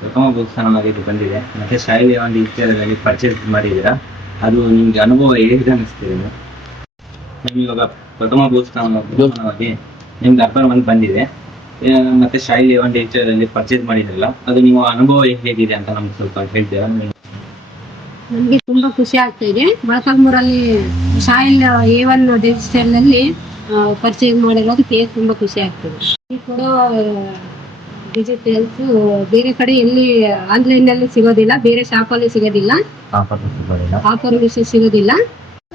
ಪ್ರಥಮ ಬಹುಸ್ಥಾನವಾಗಿ ಇದು ಬಂದಿದೆ. ಮತ್ತೆ ಶೈಲಿ ಒಂದು ಇತ್ಯಾದಿಗಳಲ್ಲಿ ಪರ್ಚೇಸ್ ಮಾಡಿದ್ದೀರಾ, ಅದು ನಿಮ್ಗೆ ಅನುಭವ ಹೇಗೆ ಅನಿಸ್ತಿದೆ? ನಿಮ್ಗೆ ಇವಾಗ ಪ್ರಥಮ ಬಹುಸ್ಥಾನವಾಗಿ ನಿಮ್ಗೆ ಅರ್ಪಣೆ ಒಂದು ಬಂದಿದೆ, ಮತ್ತೆ ಶೈಲಿ ಒಂದು ಇತ್ಯಾದಿಗಳಲ್ಲಿ ಪರ್ಚೇಸ್ ಮಾಡಿದ್ರಲ್ಲ, ಅದು ನೀವು ಅನುಭವ ಹೇಗಿದೆ ಅಂತ ನಮ್ಗೆ ಸ್ವಲ್ಪ ಹೇಳ್ತೀರಾ? ನಮಗೆ ತುಂಬಾ ಖುಷಿ ಆಗ್ತಾ ಇದೆ. ಮೊಳಕಾಲ್ಮೂರಲ್ಲಿ ಸಾಯಿಲ್ A1 ಡಿಜಿಟಲ್ ನಲ್ಲಿ ಪರ್ಚೇಸ್ ಮಾಡಿರೋದಕ್ಕೆ ತುಂಬಾ ಖುಷಿ ಆಗ್ತದೆ. ಈ ಕೂಡ ಡಿಜಿಟಲ್ಸ್ ಬೇರೆ ಕಡೆ ಎಲ್ಲಿ ಆನ್ಲೈನ್ ನಲ್ಲಿ ಸಿಗೋದಿಲ್ಲ, ಬೇರೆ ಶಾಪ್ ಅಲ್ಲಿ ಸಿಗೋದಿಲ್ಲ, ಆಫರ್ ಸಿಗೋದಿಲ್ಲ.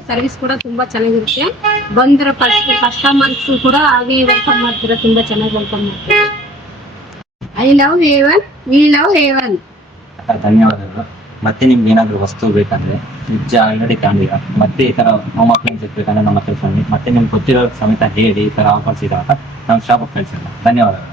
ಸರ್ವಿಸ್ ಕೂಡ ತುಂಬಾ ಚೆನ್ನಾಗಿರುತ್ತೆ. ಬಂದಿರೋ ಕಸ್ಟಮರ್ಸ್ ಕೂಡ ಹಾಗೆ ವೆಲ್ಕಮ್ ಮಾಡ್ತಾರೆ, ತುಂಬಾ ಚೆನ್ನಾಗಿ ವೆಲ್ಕಮ್ ಮಾಡ್ತಾರೆ. I love A1, we love A1. ಧನ್ಯವಾದಗಳು. ಮತ್ತೆ ನಿಮ್ಗೆ ಏನಾದರೂ ವಸ್ತು ಬೇಕಂದ್ರೆ ನಿಜ ಆಲ್ರೆಡಿ ಕಾಣಿಲ್ಲ, ಮತ್ತೆ ಈ ತರ ಹೋಮ್ ಅಪ್ಲೈನ್ಸ್ ಬೇಕಂದ್ರೆ ನಮ್ಮ ಹತ್ರ ಬನ್ನಿ. ಮತ್ತೆ ನಿಮ್ಗೆ ಗೊತ್ತಿರೋ ಸಮೇತ ಹೇಳಿ ಈ ತರ ಆಫರ್ಸ್ ಇದಾವಾಗ ನಾವು ಶಾಪ್ ಕಳಿಸೋಣ. ಧನ್ಯವಾದಗಳು.